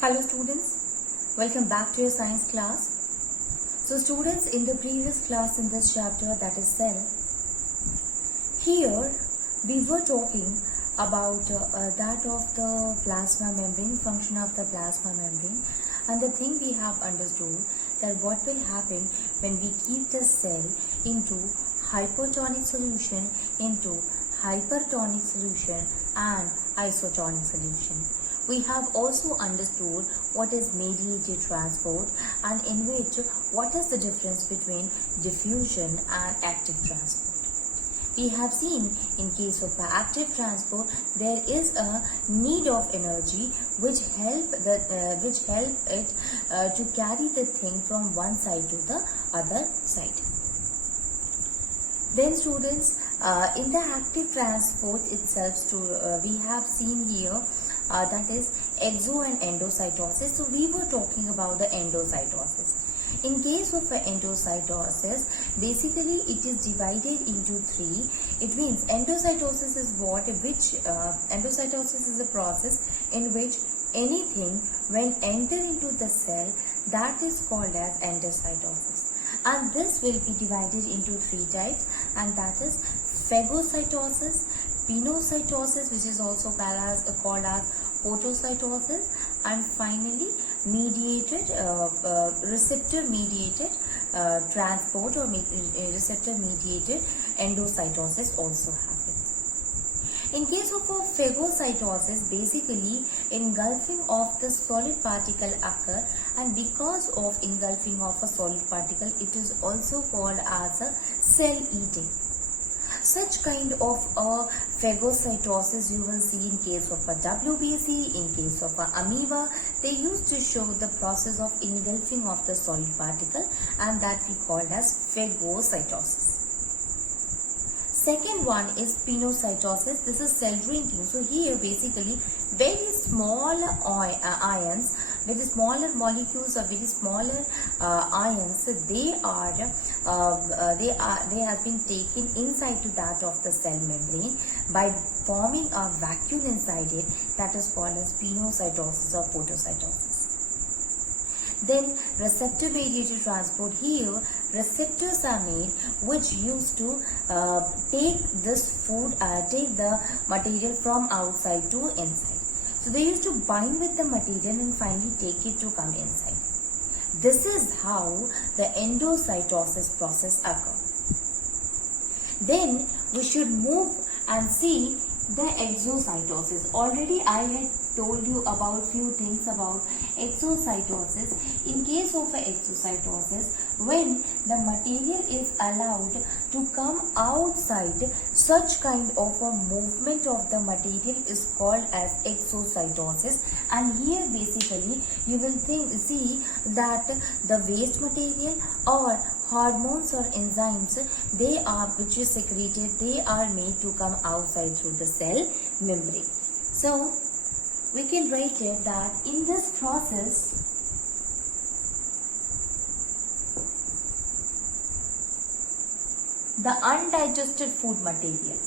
Hello students, welcome back to your science class. So students, in the previous class in this chapter, that is cell, here we were talking about that of the plasma membrane, function of the plasma membrane, and the thing we have understood that what will happen when we keep the cell into hypertonic solution, into hypertonic solution and isotonic solution. We have also understood what is mediated transport and in which what is the difference between diffusion and active transport. We have seen in case of the active transport there is a need of energy which help it to carry the thing from one side to the other side. Then students, in the active transport itself, we have seen here that is exo and endocytosis. So we were talking about the endocytosis. In case of endocytosis, basically it is divided into three. It means endocytosis is endocytosis is a process in which anything when enter into the cell, that is called as endocytosis. And this will be divided into three types, and that is phagocytosis, pinocytosis, which is also called as podocytosis, and finally receptor mediated transport or receptor mediated endocytosis also happens. In case of a phagocytosis, basically engulfing of the solid particle occur, and because of engulfing of a solid particle, it is also called as a cell eating. Such kind of a phagocytosis you will see in case of a WBC, in case of a amoeba. They used to show the process of engulfing of the solid particle, and that we called as phagocytosis. Second one is pinocytosis. This is cell drinking. So here basically very small ions, very smaller molecules or very smaller ions, they have been taken inside to that of the cell membrane by forming a vacuole inside it, that is called as pinocytosis or podocytosis. Then receptor mediated transport. Here receptors are made which used to take the material from outside to inside. So they used to bind with the material and finally take it to come inside. This is how the endocytosis process occurs. Then we should move and see the exocytosis. Already I had told you about few things about exocytosis. In case of exocytosis, when the material is allowed to come outside, such kind of a movement of the material is called as exocytosis. And here basically you will see that the waste material or hormones or enzymes, which is secreted, they are made to come outside through the cell membrane. So we can write it that in this process, the undigested food material,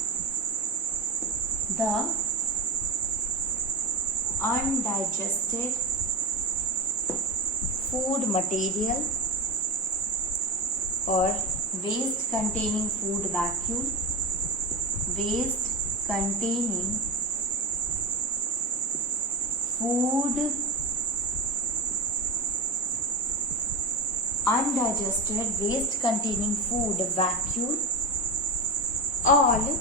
or waste containing food vacuole, undigested waste containing food vacuole, all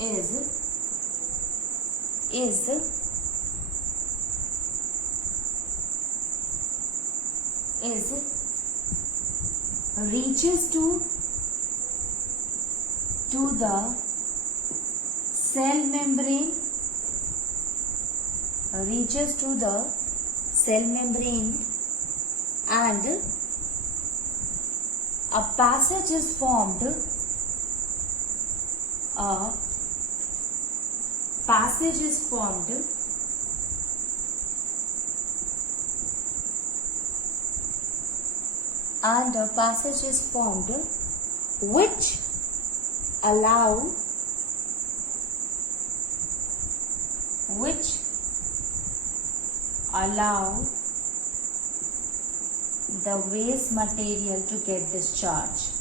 is reaches to the cell membrane, and a passage is formed, and a passage is formed which allow allow the waste material to get discharged.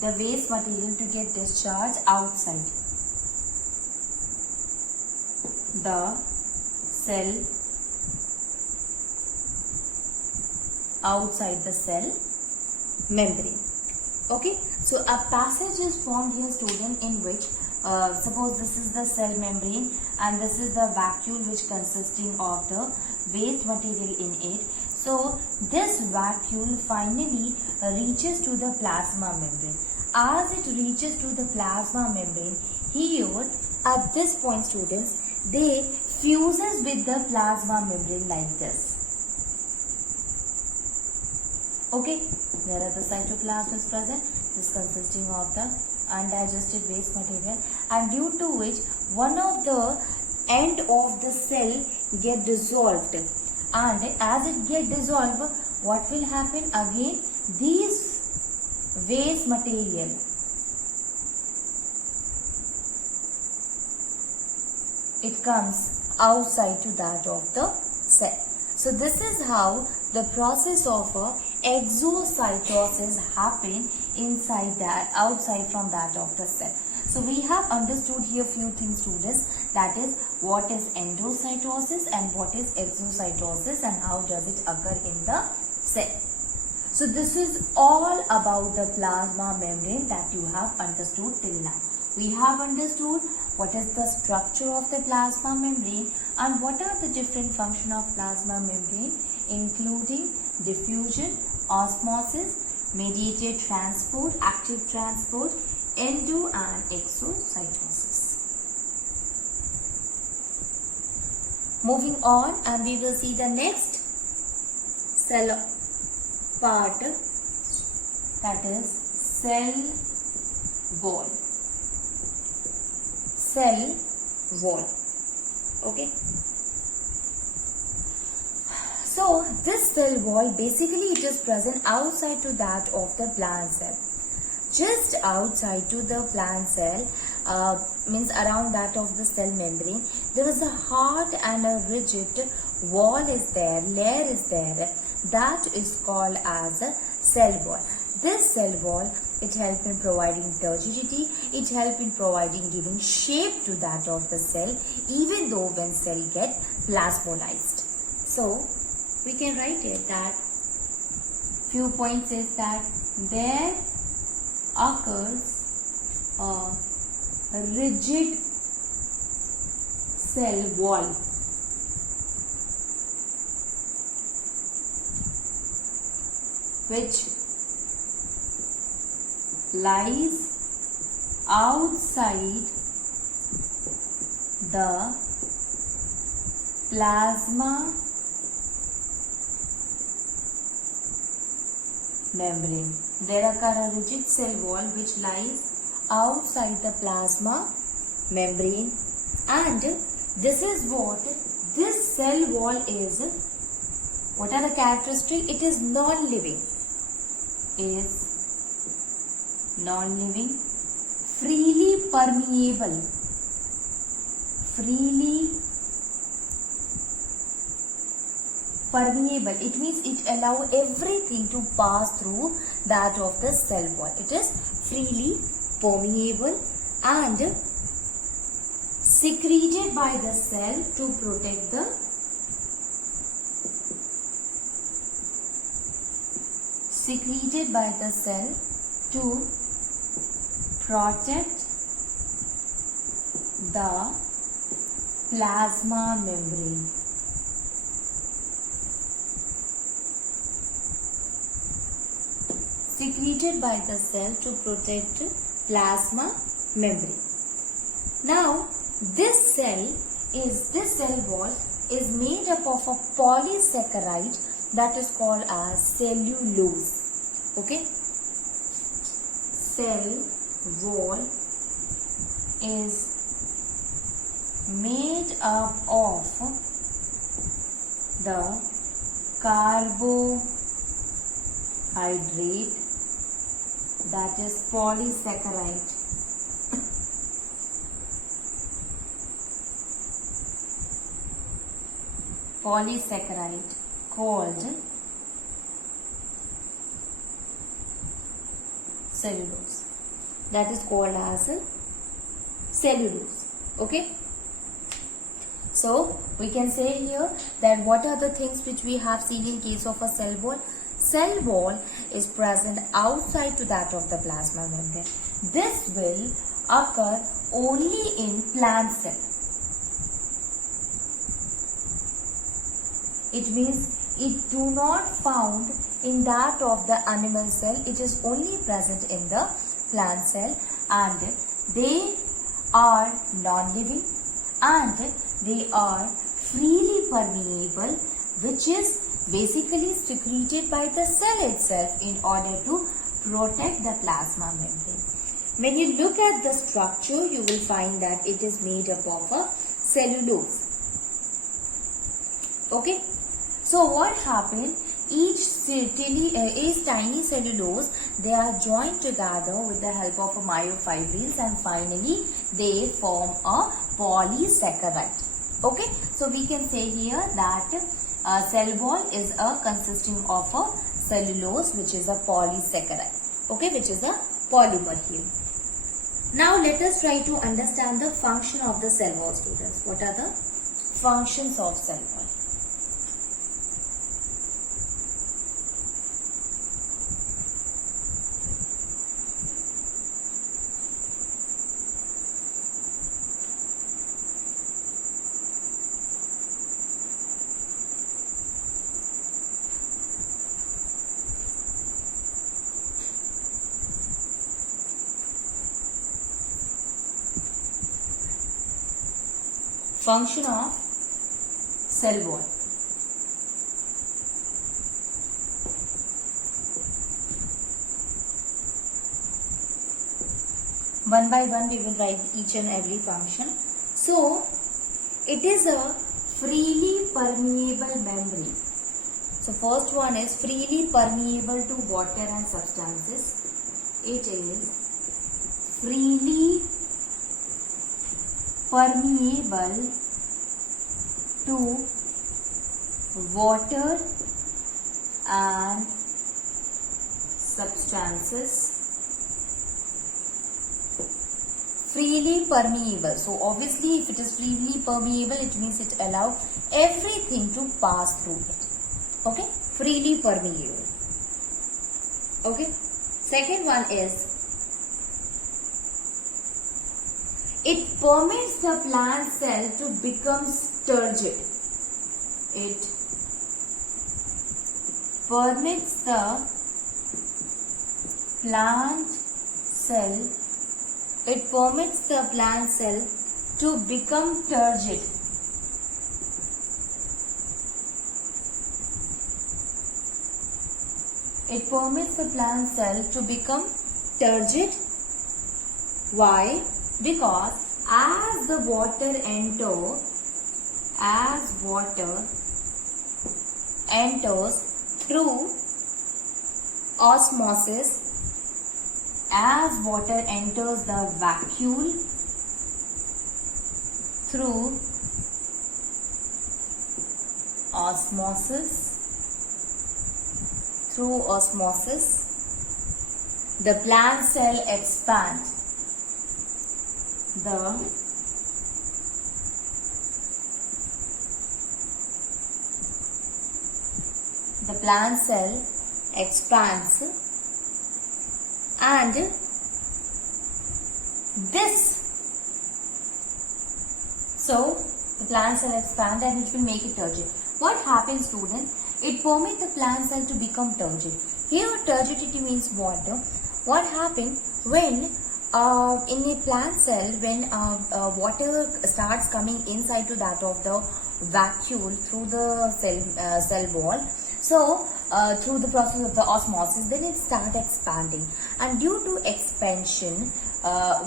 The waste material to get discharged outside the cell, outside the cell membrane. Okay, so a passage is formed here, student, in which suppose this is the cell membrane and this is the vacuole which consisting of the waste material in it. So this vacuole finally reaches to the plasma membrane. As it reaches to the plasma membrane, here at this point, students, they fuses with the plasma membrane like this. Okay, there are the cytoplasm is present, this consisting of the undigested waste material, and due to which one of the end of the cell get dissolved, and as it get dissolved, what will happen again? These waste material it comes outside to that of the cell. So this is how the process of exocytosis happen inside that, outside from that of the cell. So we have understood here few things, students, that is what is endocytosis and what is exocytosis and how does it occur in the cell. So this is all about the plasma membrane that you have understood till now. We have understood what is the structure of the plasma membrane and what are the different functions of plasma membrane, including diffusion, osmosis, mediated transport, active transport, endo and exocytosis. Moving on, and we will see the next cell part, that is cell wall. Cell wall. Okay. So this cell wall, basically it is present outside to that of the plant cell. Just outside to the plant cell, means around that of the cell membrane, there is a hard and a rigid wall is there, layer is there, that is called as a cell wall. This cell wall, it helps in providing turgidity, it helps in providing giving shape to that of the cell, even though when cell get plasmolized. So we can write it that few points is that there occurs a rigid cell wall which lies outside the plasma membrane. There occurs a rigid cell wall which lies outside the plasma membrane, and this is what this cell wall is. What are the characteristics? It is non-living. Is non-living, freely permeable, freely permeable. It means it allows everything to pass through that of the cell wall. It is freely permeable and secreted by the cell to protect the plasma membrane. Secreted by the cell to protect plasma membrane. Now this cell wall is made up of a polysaccharide that is called as cellulose. Okay, cell wall is made up of the carbohydrate, that is polysaccharide. Polysaccharide called cellulose. That is called as cellulose. Okay. So we can say here that what are the things which we have seen in case of a cell wall? Cell wall is present outside to that of the plasma membrane. This will occur only in plant cell. It means it do not found in that of the animal cell. It is only present in the plant cell, and they are non-living and they are freely permeable, which is basically secreted by the cell itself in order to protect the plasma membrane. When you look at the structure, you will find that it is made up of a cellulose. Okay. So what happened? Each tiny cellulose, they are joined together with the help of a myofibrils, and finally they form a polysaccharide. Okay, so we can say here that cell wall is consisting of a cellulose, which is a polysaccharide. Okay, which is a polymer here. Now let us try to understand the function of the cell wall, students. What are the functions of cell wall? Function of cell wall. One by one we will write each and every function. So it is a freely permeable membrane. So first one is freely permeable to water and substances. It is freely permeable to water and substances. Freely permeable. So obviously if it is freely permeable, it means it allows everything to pass through it. Okay, freely permeable. Okay, second one is it permits the plant cell to become turgid. It permits the plant cell. It permits the plant cell to become turgid. It permits the plant cell to become turgid. Why? Because as the water enters through osmosis, as water enters the vacuole through osmosis, the plant cell expands. The plant cell expands, and this, so the plant cell expands and it will make it turgid. What happens, student? It permits the plant cell to become turgid. Here turgidity means water. What happens when in a plant cell, when water starts coming inside to that of the vacuole through the cell wall, so through the process of the osmosis, then it starts expanding, and due to expansion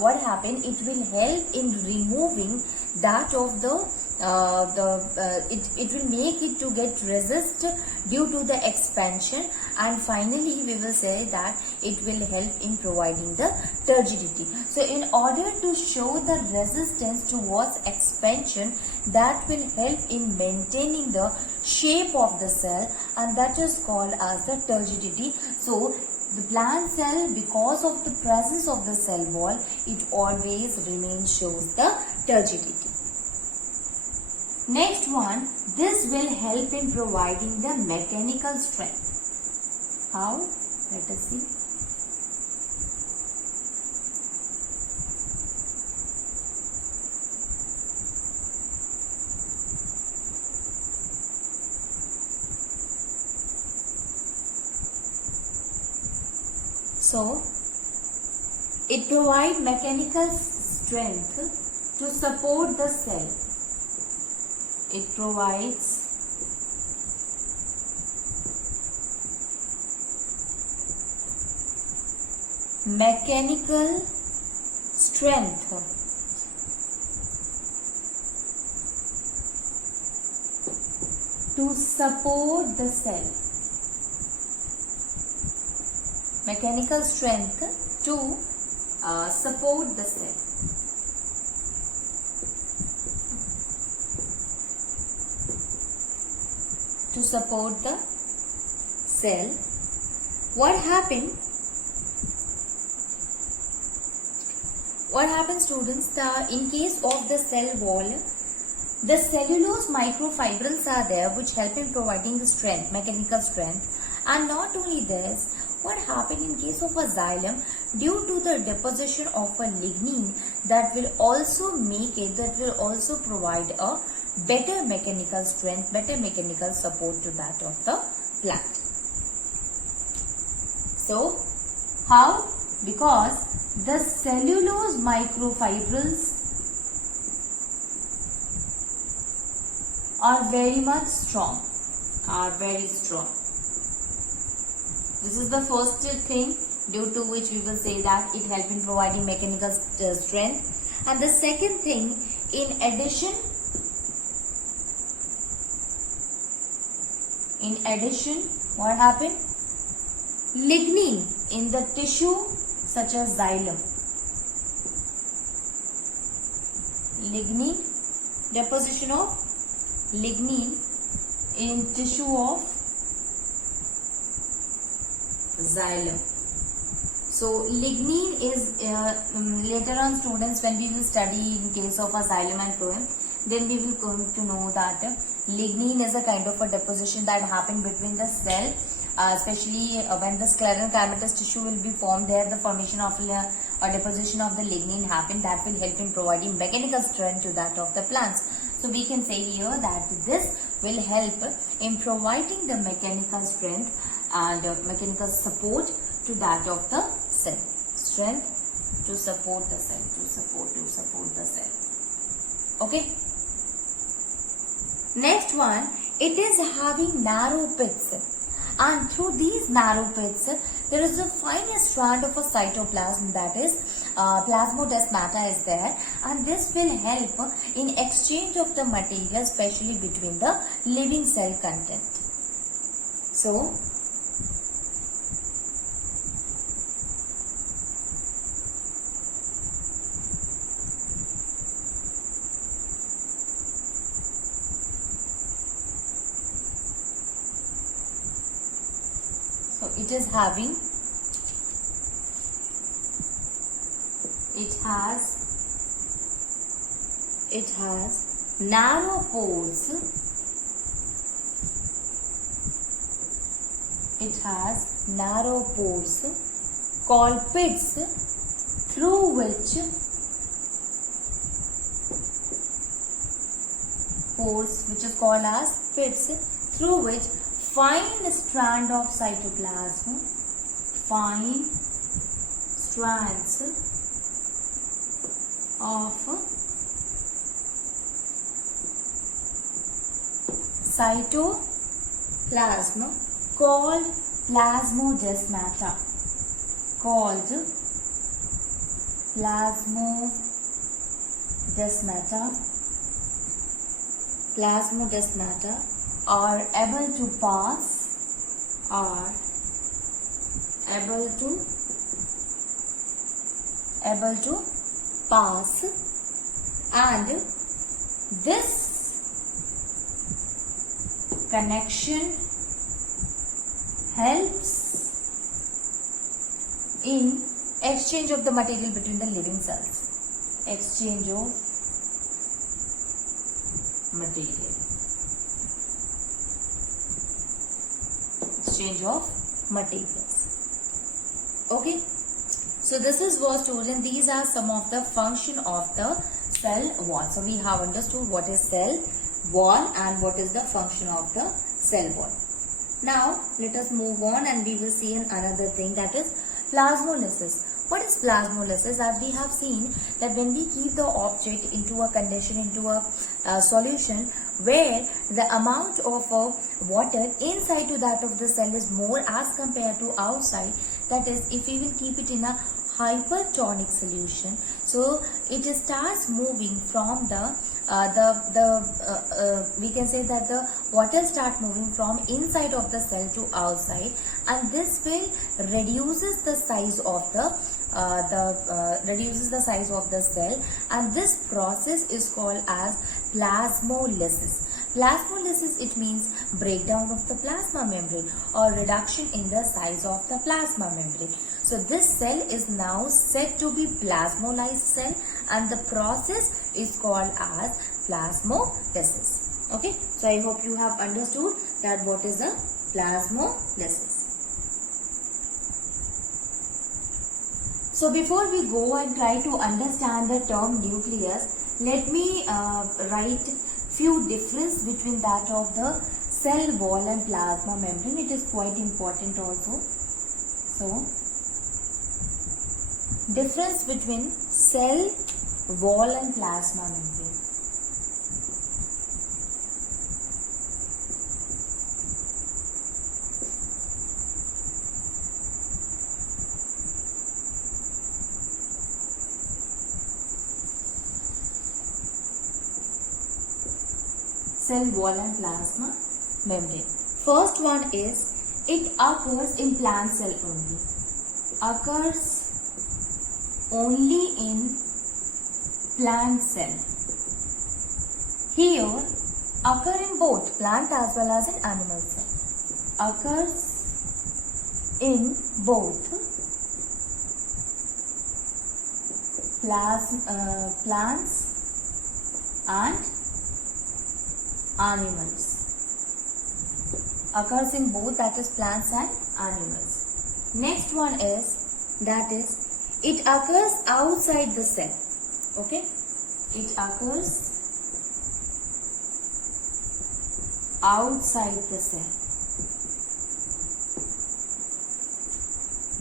what happens, it will help in removing that of it will make it to get resist due to the expansion, and finally we will say that it will help in providing the turgidity. So in order to show the resistance towards expansion, that will help in maintaining the shape of the cell, and that is called as the turgidity. So the plant cell, because of the presence of the cell wall, it always shows the turgidity. Next one, this will help in providing the mechanical strength. How? Let us see. So, it provides mechanical strength to support the cell. It provides mechanical strength to support the cell. Mechanical strength to support the cell. To support the cell. What happens, students? In case of the cell wall, the cellulose microfibrils are there which help in providing the strength, mechanical strength. And not only this, what happens in case of a xylem, due to the deposition of a lignin, that will also provide a better mechanical strength, better mechanical support to that of the plant. So, how? Because the cellulose microfibrils are very much strong, very strong. This is the first thing due to which we will say that it helps in providing mechanical strength. And the second thing, in addition, what happened? Lignin in the tissue such as xylem. Lignin, deposition of lignin in tissue of xylem. So lignin is later on, students, when we will study in case of a xylem and phloem, then we will come to know that lignin is a kind of a deposition that happen between the cell, especially when the scleral calamitous tissue will be formed. There the formation of a deposition of the lignin happen, that will help in providing mechanical strength to that of the plants. So we can say here that this will help in providing the mechanical strength and mechanical support to that of the cell. Strength to support the cell, to support the cell. Okay. Next one, it is having narrow pits, and through these narrow pits there is a finest strand of a cytoplasm, that is plasmodesmata is there, and this will help in exchange of the material, especially between the living cell content. So it is having, it has narrow pores, called pits, through which which is called as pits, through which fine strand of cytoplasm, fine strands of cytoplasm called plasmodesmata, plasmodesmata are able to pass and this connection helps in exchange of the material between the living cells. Exchange of material. Exchange of materials. Okay. So this is was told, and these are some of the function of the cell wall. So we have understood what is cell wall and what is the function of the cell wall. Now let us move on and we will see another thing, that is plasmolysis. What is plasmolysis? As we have seen that when we keep the object into a condition, into a solution where the amount of water inside to that of the cell is more as compared to outside, that is if we will keep it in a hypertonic solution, so it starts moving from we can say that the water start moving from inside of the cell to outside, and this will reduces the size of the cell, and this process is called as plasmolysis. Plasmolysis, it means breakdown of the plasma membrane or reduction in the size of the plasma membrane. So this cell is now said to be plasmolysed cell, and the process is called as plasmolysis. Okay, so I hope you have understood that what is a plasmolysis. So before we go and try to understand the term nucleus, let me write few difference between that of the cell wall and plasma membrane. It is quite important also. So difference between cell wall and plasma membrane. Cell wall and plasma membrane. First one is, it occurs in plant cell only. Occurs only in plant cell. Here occur in both plant as well as in animal cell. Occurs in both plants and animals. Occurs in both, that is plants and animals. Next one is, that is it occurs outside the cell. Okay, it occurs outside the cell.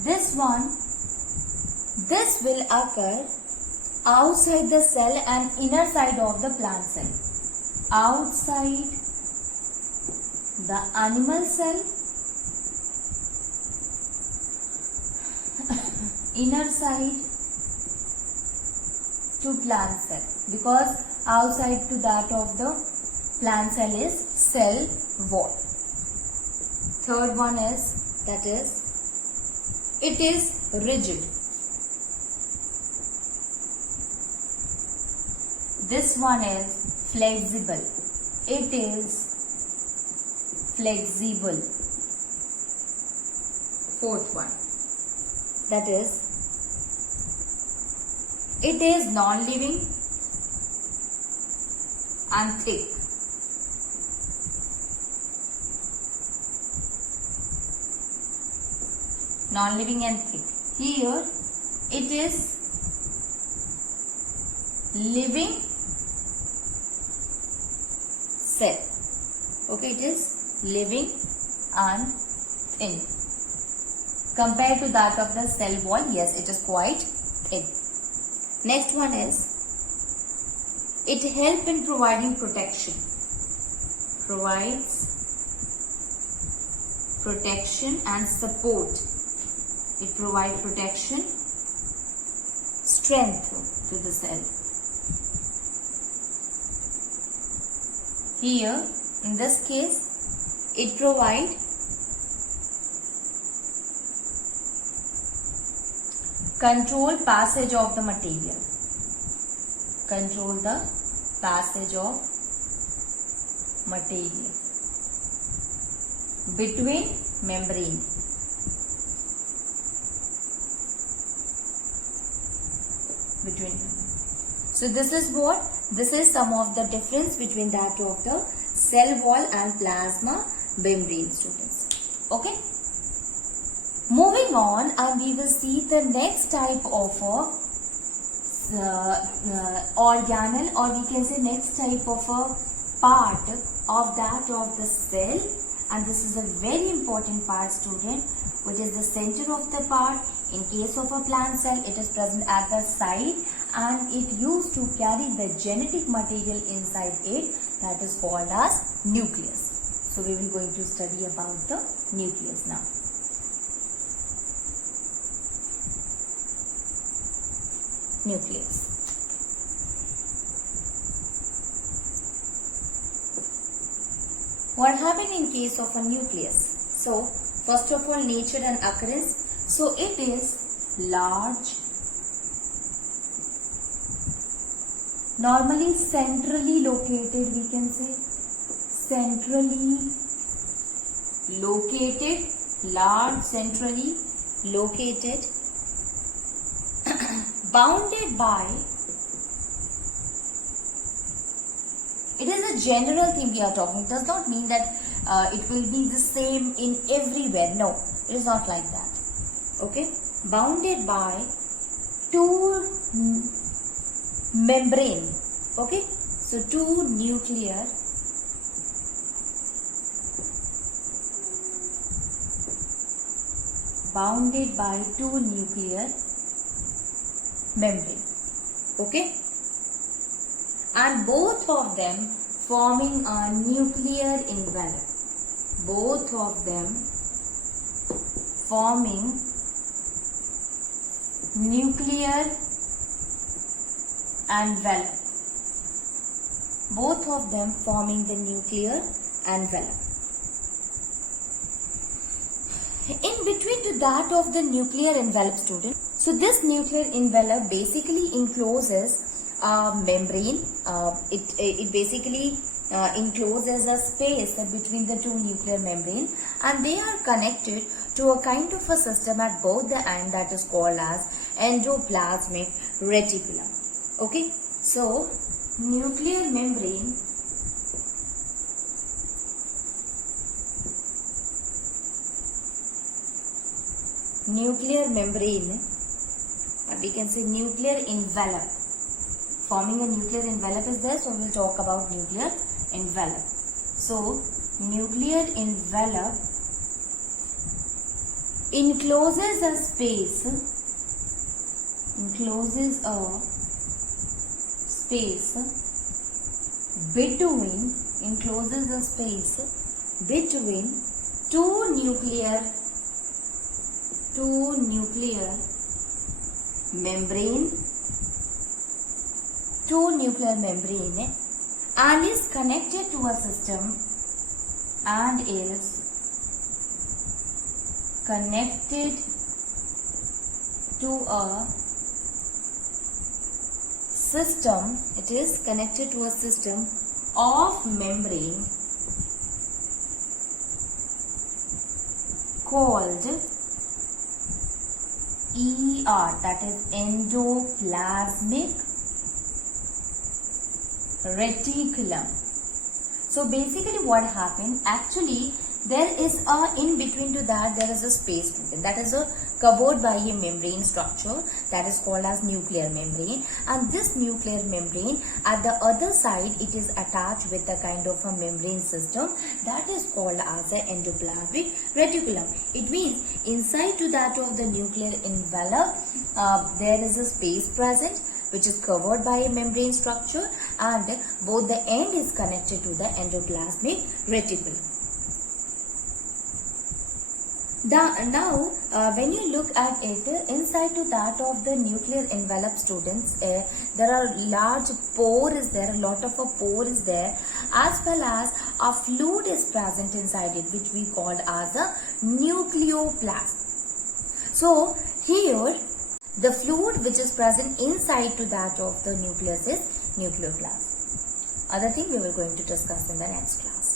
This will occur outside the cell and inner side of the plant cell. Outside the animal cell, inner side to plant cell, because outside to that of the plant cell is cell wall. Third one is, that is it is rigid. This one is flexible. It is flexible. Fourth one, that is it is non-living and thick. Non-living and thick. Here it is living cell. Okay, it is living and thin. Compared to that of the cell wall, yes, it is quite thick. Next one is, it helps in providing protection. Provides protection and support. It provides protection, strength to the cell. Here, in this case, it provides control passage of the material. Control the passage of material between membrane. So this is what? This is some of the difference between that of the cell wall and plasma membrane, students. Okay. Moving on, and we will see the next type of organelle, or we can say next type of a part of that of the cell, and this is a very important part, student, which is the center of the part. In case of a plant cell, it is present at the side and it used to carry the genetic material inside it, that is called as nucleus. So we will going to study about the nucleus now. Nucleus. What happened in case of a nucleus? So first of all, nature and occurrence. So it is large, normally centrally located, we can say centrally located, large, centrally located, bounded by, it is a general thing we are talking. It does not mean that it will be the same in everywhere. No, it is not like that. Okay, bounded by two membrane. Okay, so two nuclear bounded by two nuclear membrane. Okay, and both of them forming a nuclear envelope. Both of them forming nuclear envelope. Both of them forming the nuclear envelope. In between to that of the nuclear envelope, student. So this nuclear envelope basically encloses a membrane. It basically encloses a space between the two nuclear membrane, and they are connected to a kind of a system at both the end, that is called as endoplasmic reticulum. Okay, so nuclear membrane we can say nuclear envelope. Forming a nuclear envelope is there, so we will talk about nuclear envelope. So nuclear envelope encloses a space between two nuclear membrane and is connected to a system it is connected to a system of membrane called ER, that is endoplasmic reticulum. So basically what happened, actually there is a, in between to that there is a space, that is a covered by a membrane structure, that is called as nuclear membrane, and this nuclear membrane at the other side it is attached with a kind of a membrane system that is called as a endoplasmic reticulum. It means inside to that of the nuclear envelope there is a space present which is covered by a membrane structure, and both the end is connected to the endoplasmic reticulum. When you look at it, inside to that of the nuclear envelope, students, there are large pore is there, a lot of a pore is there, as well as a fluid is present inside it, which we called as a nucleoplasm. So here, the fluid which is present inside to that of the nucleus is nucleoplasm. Other thing we were going to discuss in the next class.